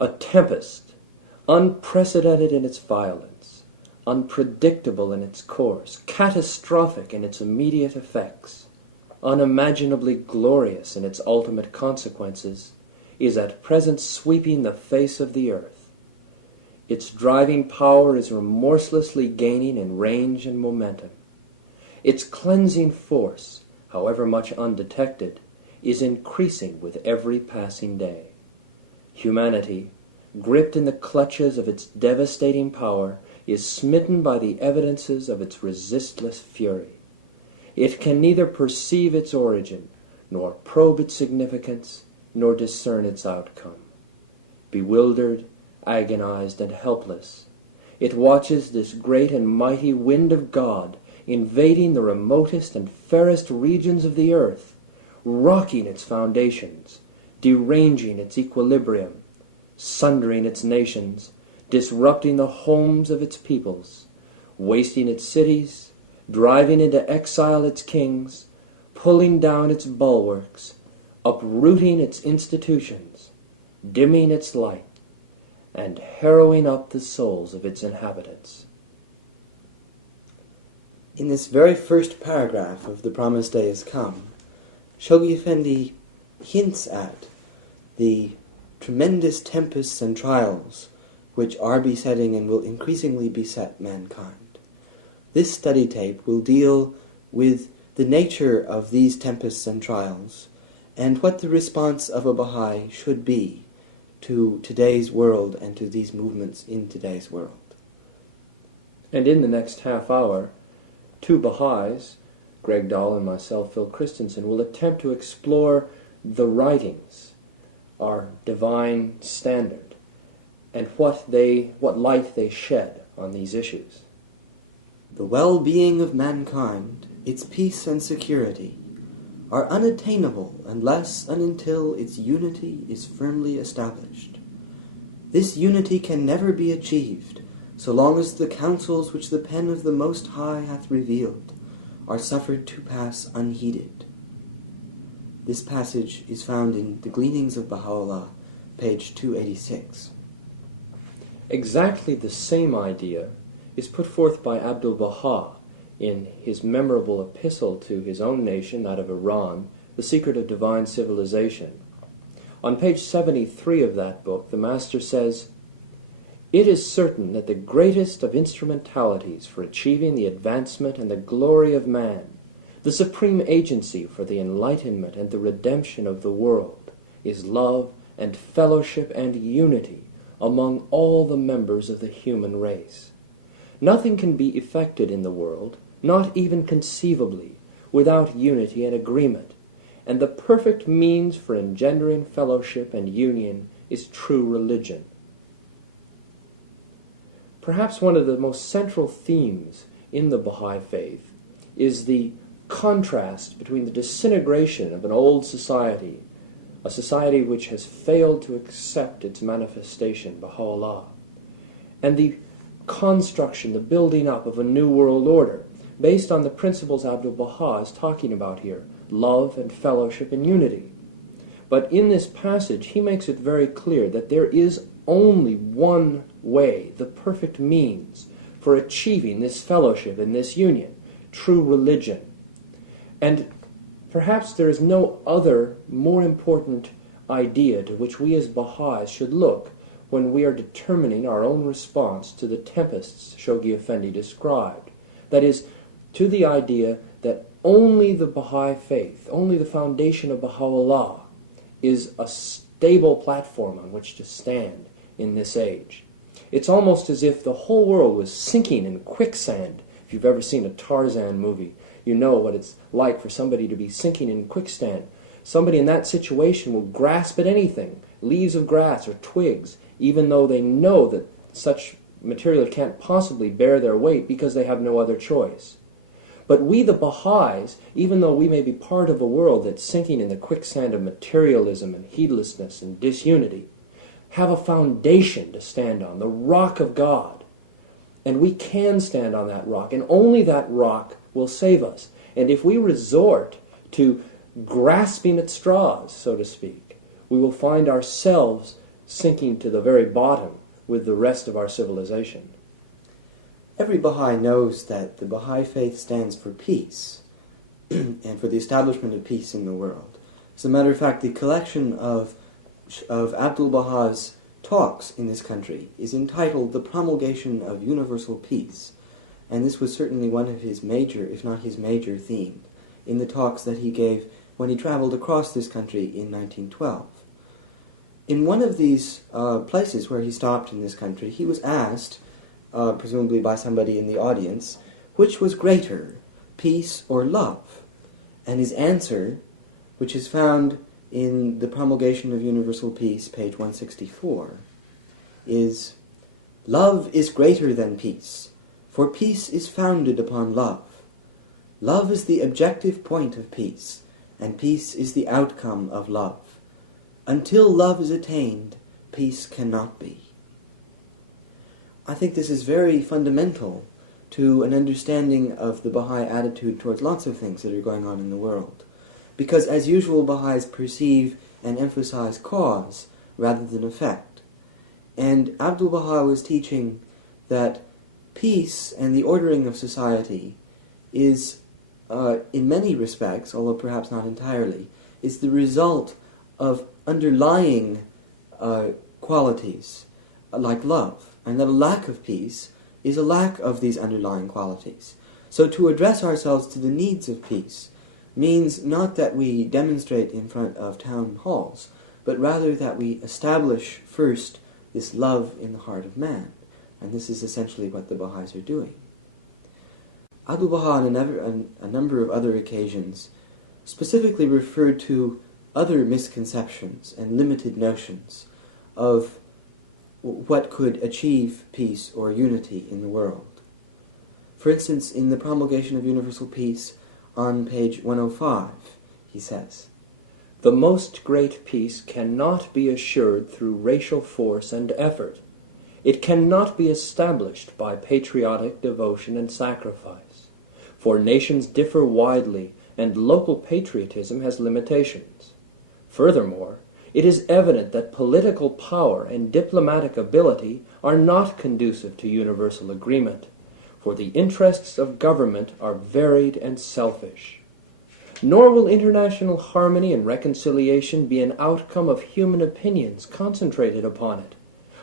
A tempest, unprecedented in its violence, unpredictable in its course, catastrophic in its immediate effects, unimaginably glorious in its ultimate consequences, is at present sweeping the face of the earth. Its driving power is remorselessly gaining in range and momentum. Its cleansing force, however much undetected, is increasing with every passing day. Humanity, gripped in the clutches of its devastating power, is smitten by the evidences of its resistless fury. It can neither perceive its origin, nor probe its significance, nor discern its outcome. Bewildered, agonized, and helpless, it watches this great and mighty wind of God invading the remotest and fairest regions of the earth, rocking its foundations, deranging its equilibrium, sundering its nations, disrupting the homes of its peoples, wasting its cities, driving into exile its kings, pulling down its bulwarks, uprooting its institutions, dimming its light, and harrowing up the souls of its inhabitants. In this very first paragraph of The Promised Day Is Come, Shoghi Effendi hints at the tremendous tempests and trials which are besetting and will increasingly beset mankind. This study tape will deal with the nature of these tempests and trials and what the response of a Baha'i should be to today's world and to these movements in today's world. And in the next half hour, two Baha'is, Greg Dahl and myself, Phil Christensen, will attempt to explore the writings, our divine standard, and what light they shed on these issues. The well-being of mankind, its peace and security, are unattainable unless and until its unity is firmly established. This unity can never be achieved so long as the counsels which the pen of the Most High hath revealed are suffered to pass unheeded. This passage is found in The Gleanings of Baha'u'llah, page 286. Exactly the same idea is put forth by Abdul Baha in his memorable epistle to his own nation, that of Iran, The Secret of Divine Civilization. On page 73 of that book, the Master says, "It is certain that the greatest of instrumentalities for achieving the advancement and the glory of man, the supreme agency for the enlightenment and the redemption of the world, is love and fellowship and unity among all the members of the human race. Nothing can be effected in the world, not even conceivably, without unity and agreement, and the perfect means for engendering fellowship and union is true religion." Perhaps one of the most central themes in the Baha'i faith is the contrast between the disintegration of an old society, a society which has failed to accept its manifestation, Baha'u'llah, and the construction, the building up of a new world order, based on the principles Abdu'l-Baha is talking about here, love and fellowship and unity. But in this passage, he makes it very clear that there is only one way, the perfect means for achieving this fellowship and this union, true religion. And perhaps there is no other more important idea to which we as Baha'is should look when we are determining our own response to the tempests Shoghi Effendi described. That is, to the idea that only the Baha'i faith, only the foundation of Baha'u'llah, is a stable platform on which to stand in this age. It's almost as if the whole world was sinking in quicksand. If you've ever seen a Tarzan movie, you know what it's like for somebody to be sinking in quicksand. Somebody in that situation will grasp at anything, leaves of grass or twigs, even though they know that such material can't possibly bear their weight because they have no other choice. But we, the Baha'is, even though we may be part of a world that's sinking in the quicksand of materialism and heedlessness and disunity, have a foundation to stand on, the rock of God. And we can stand on that rock, and only that rock will save us. And if we resort to grasping at straws, so to speak, we will find ourselves sinking to the very bottom with the rest of our civilization. Every Baha'i knows that the Baha'i faith stands for peace and for the establishment of peace in the world. As a matter of fact, the collection of Abdu'l-Baha's talks in this country is entitled The Promulgation of Universal Peace, and this was certainly one of his major, if not his major theme, in the talks that he gave when he traveled across this country in 1912. In one of these places where he stopped in this country, he was asked, presumably by somebody in the audience, which was greater, peace or love? And his answer, which is found in The Promulgation of Universal Peace, page 164, is, "Love is greater than peace, for peace is founded upon love. Love is the objective point of peace, and peace is the outcome of love. Until love is attained, peace cannot be." I think this is very fundamental to an understanding of the Baha'i attitude towards lots of things that are going on in the world. Because as usual, Baha'is perceive and emphasize cause rather than effect. And Abdu'l-Baha was teaching that peace and the ordering of society is, in many respects, although perhaps not entirely, is the result of underlying qualities like love, and that a lack of peace is a lack of these underlying qualities. So to address ourselves to the needs of peace means not that we demonstrate in front of town halls, but rather that we establish first this love in the heart of man. And this is essentially what the Baha'is are doing. Abdu'l-Baha on a number of other occasions specifically referred to other misconceptions and limited notions of what could achieve peace or unity in the world. For instance, in The Promulgation of Universal Peace, on page 105, he says, "The most great peace cannot be assured through racial force and effort. It cannot be established by patriotic devotion and sacrifice, for nations differ widely and local patriotism has limitations. Furthermore, it is evident that political power and diplomatic ability are not conducive to universal agreement, for the interests of government are varied and selfish. Nor will international harmony and reconciliation be an outcome of human opinions concentrated upon it,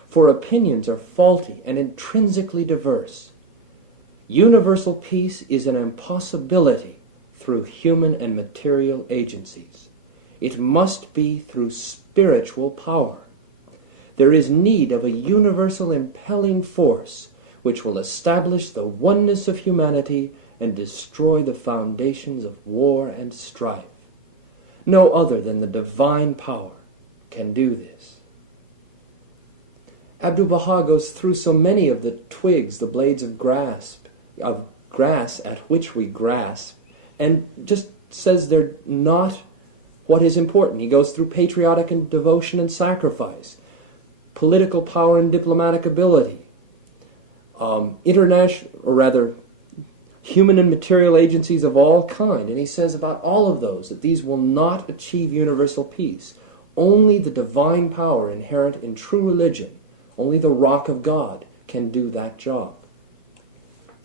for opinions are faulty and intrinsically diverse. Universal peace is an impossibility through human and material agencies. It must be through spiritual power. There is need of a universal impelling force which will establish the oneness of humanity and destroy the foundations of war and strife. No other than the divine power can do this." Abdu'l-Baha goes through so many of the twigs, the blades of grass at which we grasp, and just says they're not what is important. He goes through patriotic and devotion and sacrifice, political power and diplomatic ability, human and material agencies of all kind. And he says about all of those that these will not achieve universal peace. Only the divine power inherent in true religion, only the rock of God, can do that job.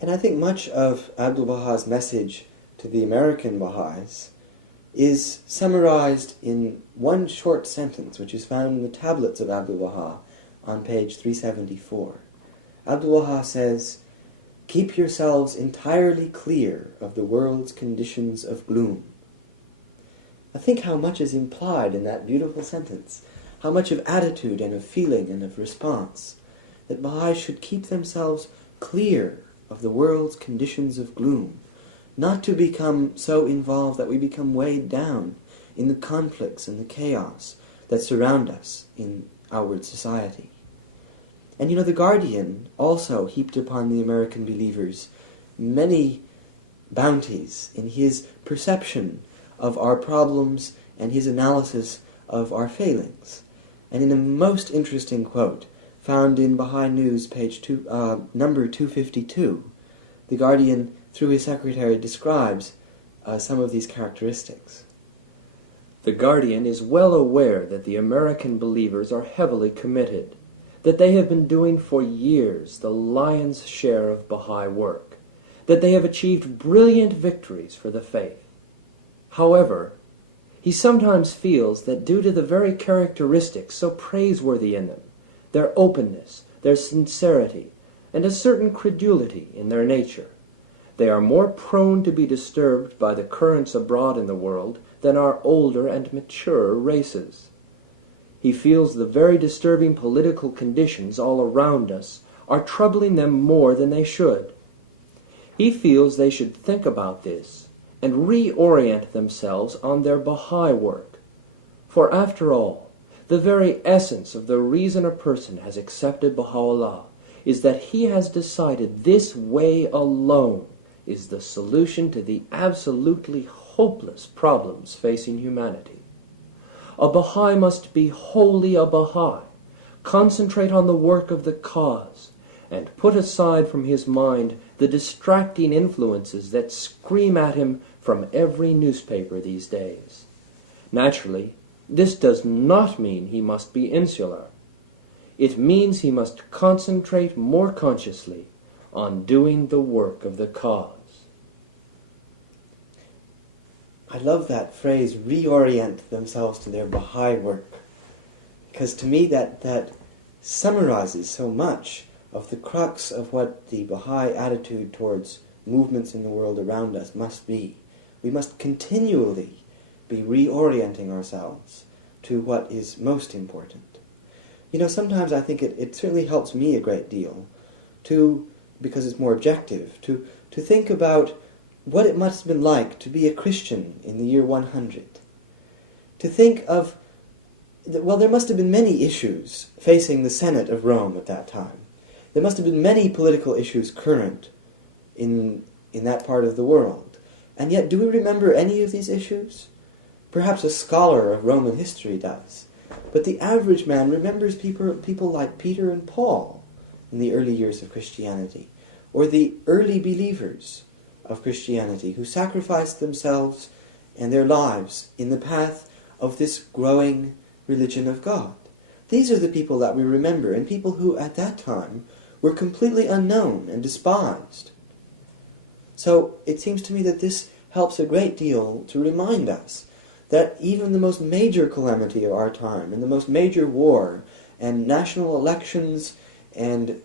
And I think much of Abdu'l-Baha's message to the American Baha'is is summarized in one short sentence, which is found in the tablets of Abdu'l-Baha on page 374. Abdu'l-Baha says, "Keep yourselves entirely clear of the world's conditions of gloom." I think how much is implied in that beautiful sentence, how much of attitude and of feeling and of response, that Baha'is should keep themselves clear of the world's conditions of gloom, not to become so involved that we become weighed down in the conflicts and the chaos that surround us in outward society. And The Guardian also heaped upon the American believers many bounties in his perception of our problems and his analysis of our failings. And in a most interesting quote, found in Baha'i News, number 252, the Guardian, through his secretary, describes some of these characteristics. The Guardian is well aware that the American believers are heavily committed, that they have been doing for years the lion's share of Baha'i work, that they have achieved brilliant victories for the faith. However, he sometimes feels that due to the very characteristics so praiseworthy in them, their openness, their sincerity, and a certain credulity in their nature, they are more prone to be disturbed by the currents abroad in the world than our older and maturer races. He feels the very disturbing political conditions all around us are troubling them more than they should. He feels they should think about this and reorient themselves on their Baha'i work. For after all, the very essence of the reason a person has accepted Baha'u'llah is that he has decided this way alone is the solution to the absolutely hopeless problems facing humanity. A Baha'i must be wholly a Baha'i, concentrate on the work of the cause, and put aside from his mind the distracting influences that scream at him from every newspaper these days. Naturally, this does not mean he must be insular. It means he must concentrate more consciously on doing the work of the cause. I love that phrase, reorient themselves to their Baha'i work, because to me that summarizes so much of the crux of what the Baha'i attitude towards movements in the world around us must be. We must continually be reorienting ourselves to what is most important. You know, sometimes I think it certainly helps me a great deal because it's more objective, to think about what it must have been like to be a Christian in the year 100. To think of, well, there must have been many issues facing the Senate of Rome at that time. There must have been many political issues current in that part of the world. And yet, do we remember any of these issues? Perhaps a scholar of Roman history does. But the average man remembers people like Peter and Paul in the early years of Christianity, or the early believers of Christianity who sacrificed themselves and their lives in the path of this growing religion of God. These are the people that we remember, and people who at that time were completely unknown and despised. So it seems to me that this helps a great deal to remind us that even the most major calamity of our time, and the most major war, and national elections, and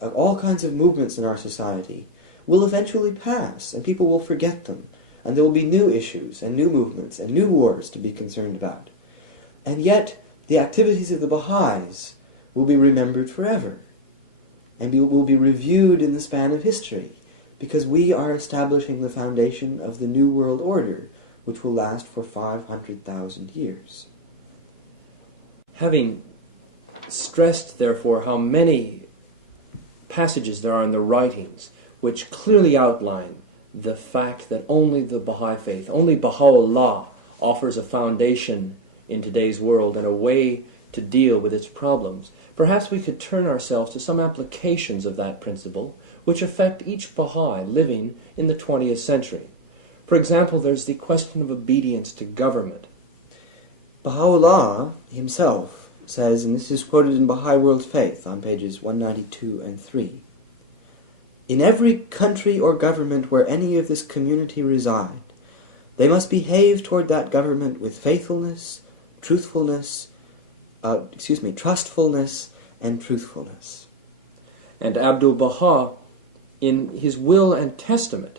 all kinds of movements in our society, will eventually pass, and people will forget them, and there will be new issues, and new movements, and new wars to be concerned about. And yet, the activities of the Baha'is will be remembered forever, and will be reviewed in the span of history, because we are establishing the foundation of the New World Order, which will last for 500,000 years. Having stressed, therefore, how many passages there are in the writings which clearly outline the fact that only the Baha'i faith, only Baha'u'llah offers a foundation in today's world and a way to deal with its problems, perhaps we could turn ourselves to some applications of that principle which affect each Baha'i living in the 20th century. For example, there's the question of obedience to government. Baha'u'llah himself says, and this is quoted in Baha'i World Faith on pages 192 and 3, "In every country or government where any of this community reside, they must behave toward that government with faithfulness, trustfulness, and truthfulness." And Abdul-Baha, in his will and testament,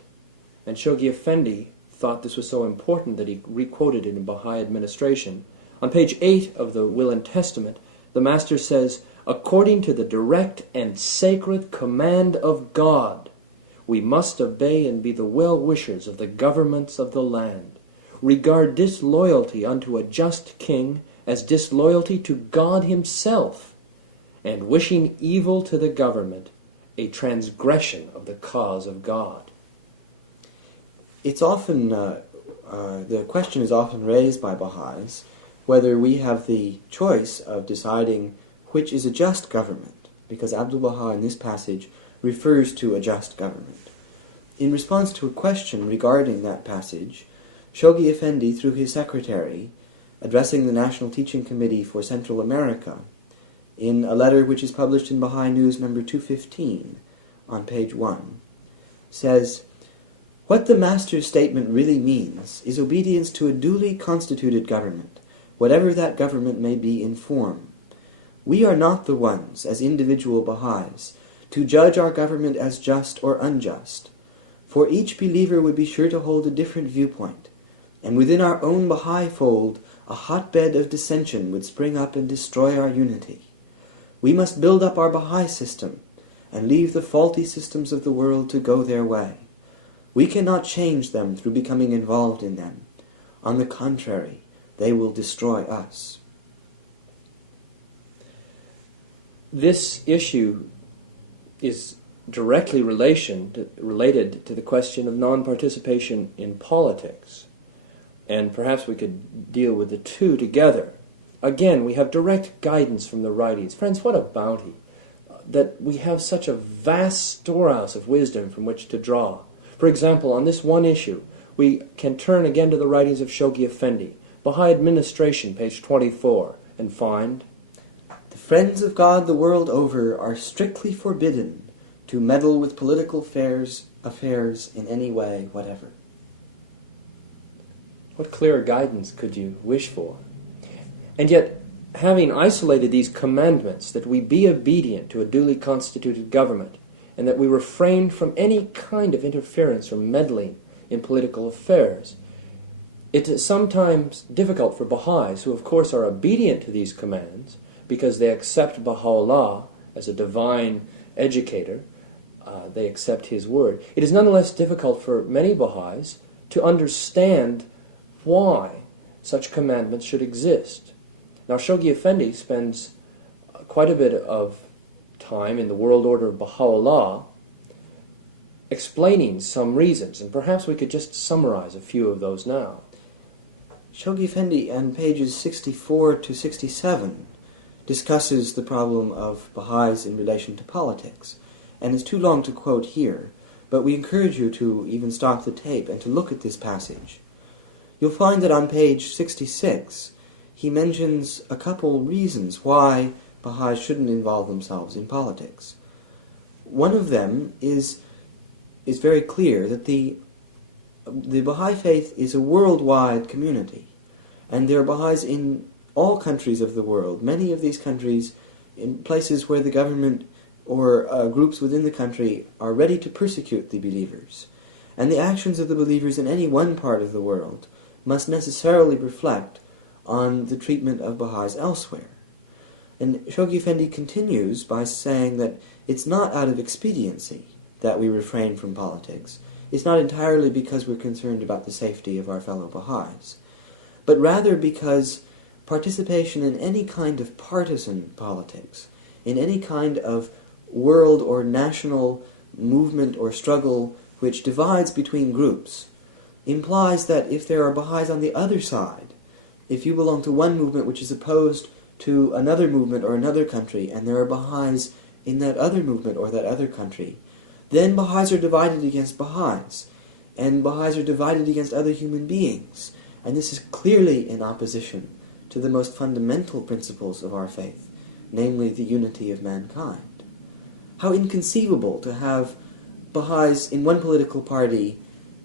and Shoghi Effendi thought this was so important that he re-quoted it in Baha'i Administration. On page 8 of the Will and Testament, the Master says, "According to the direct and sacred command of God, we must obey and be the well-wishers of the governments of the land. Regard disloyalty unto a just king as disloyalty to God himself, and wishing evil to the government a transgression of the cause of God." It's often, the question is often raised by Baha'is whether we have the choice of deciding which is a just government, because Abdul-Baha in this passage refers to a just government. In response to a question regarding that passage, Shoghi Effendi, through his secretary, addressing the National Teaching Committee for Central America, in a letter which is published in Baha'i News number 215 on page 1, says, "What the Master's statement really means is obedience to a duly constituted government, whatever that government may be in form. We are not the ones, as individual Baha'is, to judge our government as just or unjust, for each believer would be sure to hold a different viewpoint, and within our own Baha'i fold a hotbed of dissension would spring up and destroy our unity. We must build up our Baha'i system and leave the faulty systems of the world to go their way. We cannot change them through becoming involved in them. On the contrary, they will destroy us." This issue is directly related to the question of non-participation in politics. And perhaps we could deal with the two together. Again, we have direct guidance from the writings. Friends, what a bounty that we have such a vast storehouse of wisdom from which to draw. For example, on this one issue, we can turn again to the writings of Shoghi Effendi, Baha'i Administration, page 24, and find, "The friends of God the world over are strictly forbidden to meddle with political affairs in any way whatever." What clearer guidance could you wish for? And yet, having isolated these commandments that we be obedient to a duly constituted government, and that we refrain from any kind of interference or meddling in political affairs, it is sometimes difficult for Baha'is, who of course are obedient to these commands, because they accept Baha'u'llah as a divine educator, they accept his word. It is nonetheless difficult for many Baha'is to understand why such commandments should exist. Now, Shoghi Effendi spends quite a bit of time in the World Order of Baha'u'llah explaining some reasons, and perhaps we could just summarize a few of those now. Shoghi Effendi, on pages 64 to 67, discusses the problem of Baha'is in relation to politics, and it's too long to quote here, but we encourage you to even stop the tape and to look at this passage. You'll find that on page 66, he mentions a couple reasons why Baha'is shouldn't involve themselves in politics. One of them is very clear, that the Baha'i faith is a worldwide community, and there are Baha'is in all countries of the world, many of these countries in places where the government or groups within the country are ready to persecute the believers. And the actions of the believers in any one part of the world must necessarily reflect on the treatment of Baha'is elsewhere. And Shoghi Effendi continues by saying that it's not out of expediency that we refrain from politics. It's not entirely because we're concerned about the safety of our fellow Baha'is, but rather because participation in any kind of partisan politics, in any kind of world or national movement or struggle which divides between groups, implies that if there are Baha'is on the other side, if you belong to one movement which is opposed to another movement or another country, and there are Baha'is in that other movement or that other country, then Baha'is are divided against Baha'is, and Baha'is are divided against other human beings, and this is clearly in opposition to the most fundamental principles of our faith, namely the unity of mankind. How inconceivable to have Baha'is in one political party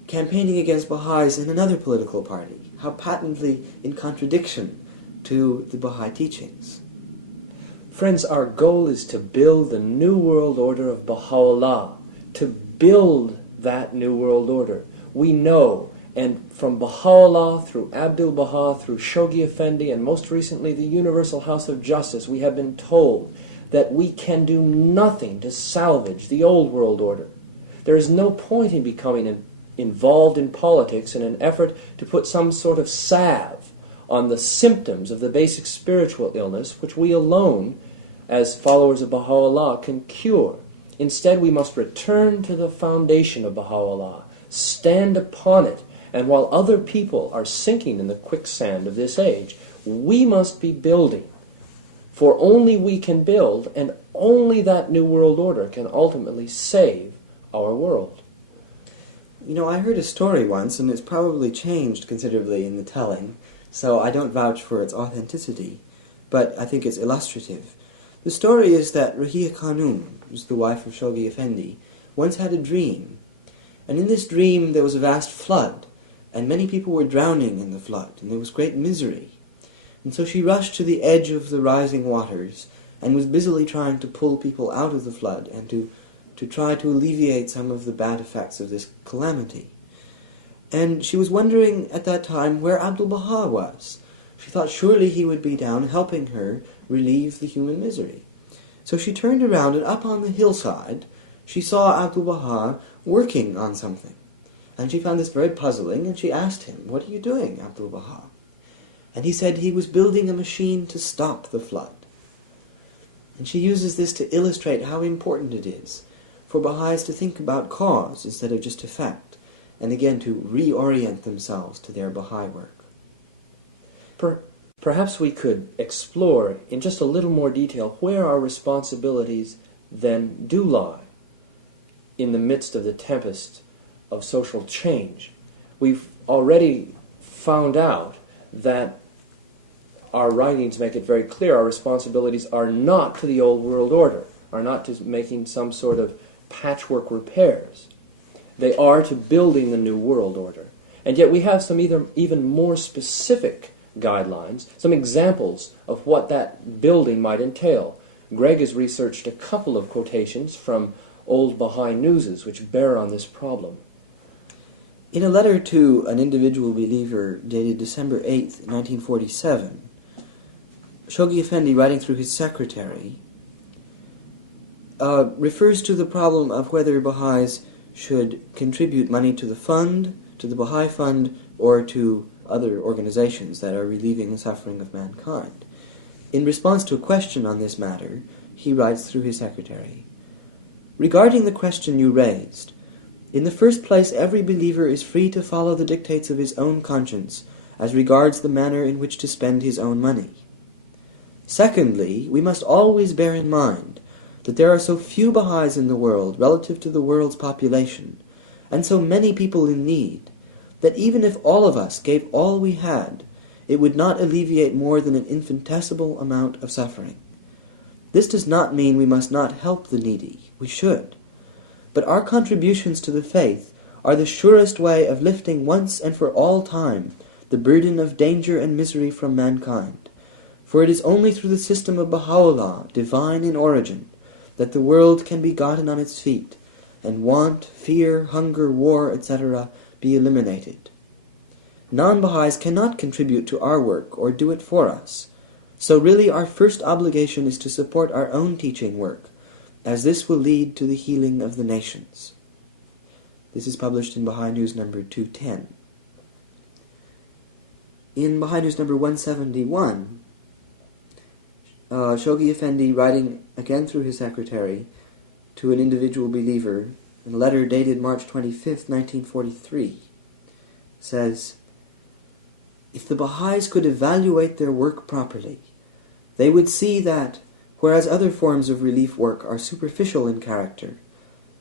campaigning against Baha'is in another political party. How patently in contradiction to the Baha'i teachings. Friends, our goal is to build the new world order of Baha'u'llah, to build that new world order. We know, and from Baha'u'llah through Abdul Baha, through Shoghi Effendi, and most recently the Universal House of Justice, we have been told that we can do nothing to salvage the old world order. There is no point in becoming involved in politics in an effort to put some sort of salve on the symptoms of the basic spiritual illness which we alone, as followers of Baha'u'llah, can cure. Instead, we must return to the foundation of Baha'u'llah, stand upon it, and while other people are sinking in the quicksand of this age, we must be building. For only we can build, and only that new world order can ultimately save our world. You know, I heard a story once, and it's probably changed considerably in the telling, so I don't vouch for its authenticity, but I think it's illustrative. The story is that Rahia Khanum, who's the wife of Shoghi Effendi, once had a dream, and in this dream there was a vast flood, and many people were drowning in the flood, and there was great misery. And so she rushed to the edge of the rising waters, and was busily trying to pull people out of the flood, and to try to alleviate some of the bad effects of this calamity. And she was wondering at that time where Abdu'l-Baha was. She thought surely he would be down helping her relieve the human misery. So she turned around, and up on the hillside she saw Abdu'l-Baha working on something. And she found this very puzzling, and she asked him, "What are you doing, Abdu'l-Baha?" And he said he was building a machine to stop the flood. And she uses this to illustrate how important it is for Baha'is to think about cause instead of just effect, and again to reorient themselves to their Baha'i work. Perhaps we could explore in just a little more detail where our responsibilities then do lie in the midst of the tempest of social change. We've already found out that our writings make it very clear our responsibilities are not to the old world order, are not to making some sort of patchwork repairs. They are to building the new world order. And yet we have some even more specific guidelines, some examples of what that building might entail. Greg has researched a couple of quotations from old Baha'i newses which bear on this problem. In a letter to an individual believer dated December 8th, 1947, Shoghi Effendi, writing through his secretary, refers to the problem of whether Baha'is should contribute money to the fund, to the Baha'i Fund, or to other organizations that are relieving the suffering of mankind. In response to a question on this matter, he writes through his secretary, "Regarding the question you raised, in the first place, every believer is free to follow the dictates of his own conscience as regards the manner in which to spend his own money. Secondly, we must always bear in mind that there are so few Baha'is in the world relative to the world's population, and so many people in need, that even if all of us gave all we had, it would not alleviate more than an infinitesimal amount of suffering. This does not mean we must not help the needy. We should. But our contributions to the faith are the surest way of lifting once and for all time the burden of danger and misery from mankind. For it is only through the system of Baha'u'llah, divine in origin, that the world can be gotten on its feet, and want, fear, hunger, war, etc. be eliminated. Non-Baha'is cannot contribute to our work or do it for us. So really our first obligation is to support our own teaching work, as this will lead to the healing of the nations." This is published in Baha'i News number 210. In Baha'i News number 171, Shoghi Effendi, writing again through his secretary to an individual believer, in a letter dated March 25th, 1943, says, "If the Baha'is could evaluate their work properly, they would see that, whereas other forms of relief work are superficial in character,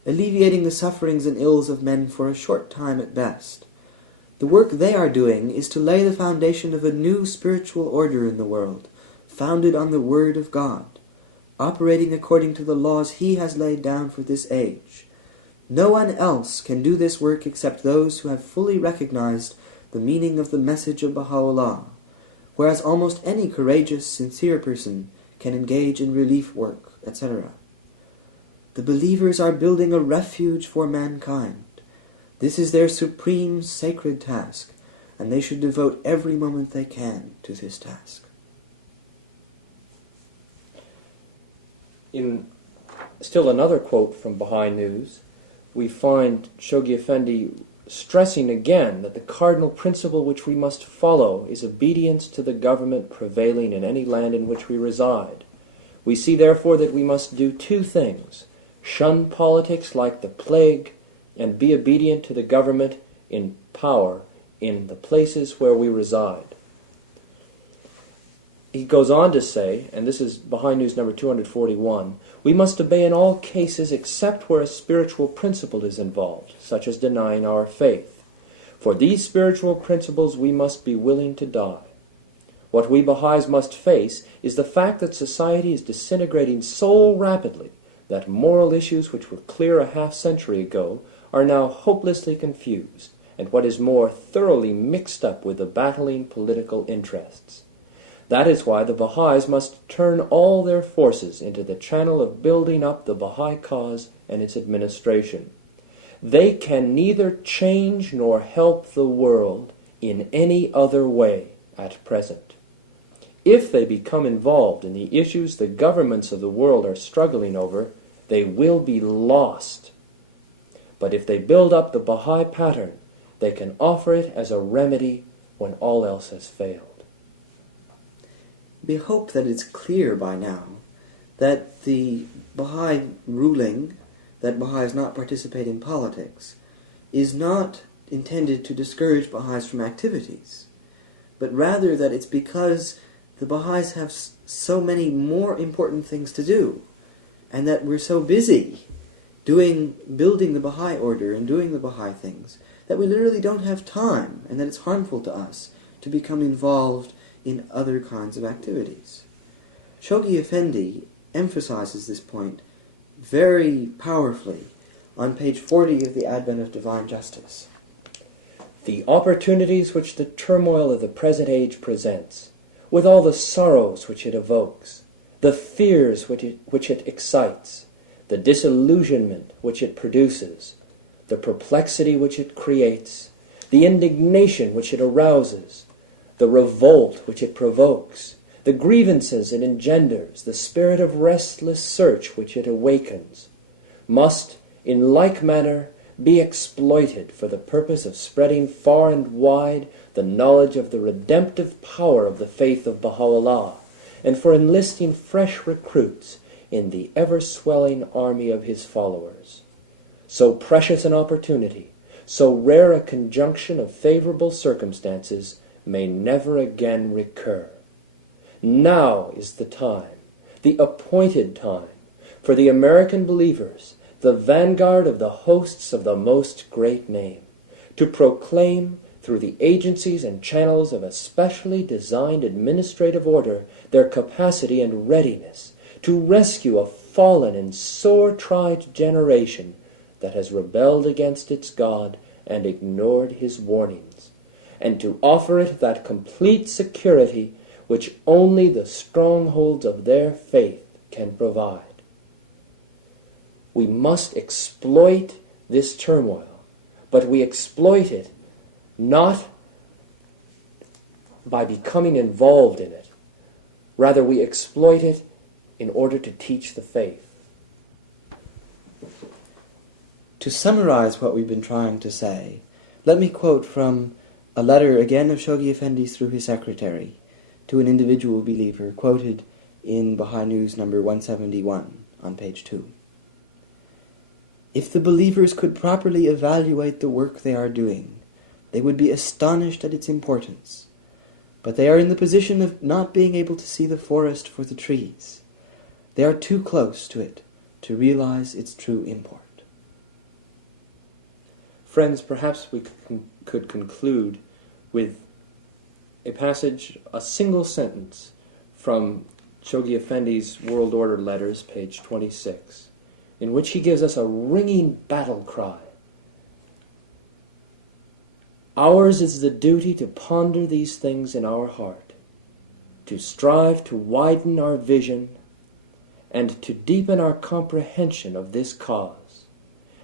alleviating the sufferings and ills of men for a short time at best, the work they are doing is to lay the foundation of a new spiritual order in the world, founded on the Word of God, operating according to the laws He has laid down for this age. No one else can do this work except those who have fully recognized the meaning of the message of Baha'u'llah, whereas almost any courageous, sincere person can engage in relief work, etc. The believers are building a refuge for mankind. This is their supreme sacred task, and they should devote every moment they can to this task." In still another quote from Baha'i News, we find Shoghi Effendi stressing again that the cardinal principle which we must follow is obedience to the government prevailing in any land in which we reside. We see therefore that we must do two things: shun politics like the plague, and be obedient to the government in power in the places where we reside. He goes on to say, and this is Baha'i News number 241, "We must obey in all cases except where a spiritual principle is involved, such as denying our faith. For these spiritual principles we must be willing to die. What we Baha'is must face is the fact that society is disintegrating so rapidly that moral issues which were clear a half-century ago are now hopelessly confused, and what is more, thoroughly mixed up with the battling political interests. That is why the Baha'is must turn all their forces into the channel of building up the Baha'i cause and its administration. They can neither change nor help the world in any other way at present. If they become involved in the issues the governments of the world are struggling over, they will be lost. But if they build up the Baha'i pattern, they can offer it as a remedy when all else has failed. We hope that it's clear by now that the Baha'i ruling that Baha'is not participate in politics is not intended to discourage Baha'is from activities, but rather that it's because the Baha'is have so many more important things to do, and that we're so busy building the Baha'i order and doing the Baha'i things, that we literally don't have time, and that it's harmful to us to become involved in other kinds of activities. Shoghi Effendi emphasizes this point very powerfully on page 40 of The Advent of Divine Justice. The opportunities which the turmoil of the present age presents, with all the sorrows which it evokes, the fears which it excites, the disillusionment which it produces, the perplexity which it creates, the indignation which it arouses, the revolt which it provokes, the grievances it engenders, the spirit of restless search which it awakens, must, in like manner, be exploited for the purpose of spreading far and wide the knowledge of the redemptive power of the faith of Baha'u'llah, and for enlisting fresh recruits in the ever-swelling army of his followers. So precious an opportunity, so rare a conjunction of favorable circumstances, may never again recur. Now is the time, the appointed time, for the American believers, the vanguard of the hosts of the Most Great Name, to proclaim through the agencies and channels of a specially designed administrative order their capacity and readiness to rescue a fallen and sore-tried generation that has rebelled against its God and ignored his warnings, and to offer it that complete security which only the strongholds of their faith can provide. We must exploit this turmoil, but we exploit it not by becoming involved in it. Rather, we exploit it in order to teach the faith. To summarize what we've been trying to say, let me quote from a letter again of Shoghi Effendi's through his secretary to an individual believer, quoted in Baha'i News number 171 on page 2. If the believers could properly evaluate the work they are doing, they would be astonished at its importance. But they are in the position of not being able to see the forest for the trees. They are too close to it to realize its true import. Friends, perhaps we could conclude with a passage, a single sentence from Shoghi Effendi's World Order Letters, page 26, in which he gives us a ringing battle cry. Ours is the duty to ponder these things in our heart, to strive to widen our vision, and to deepen our comprehension of this cause,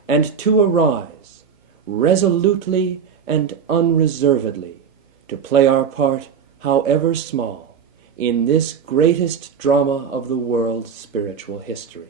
and to arise resolutely and unreservedly to play our part, however small, in this greatest drama of the world's spiritual history.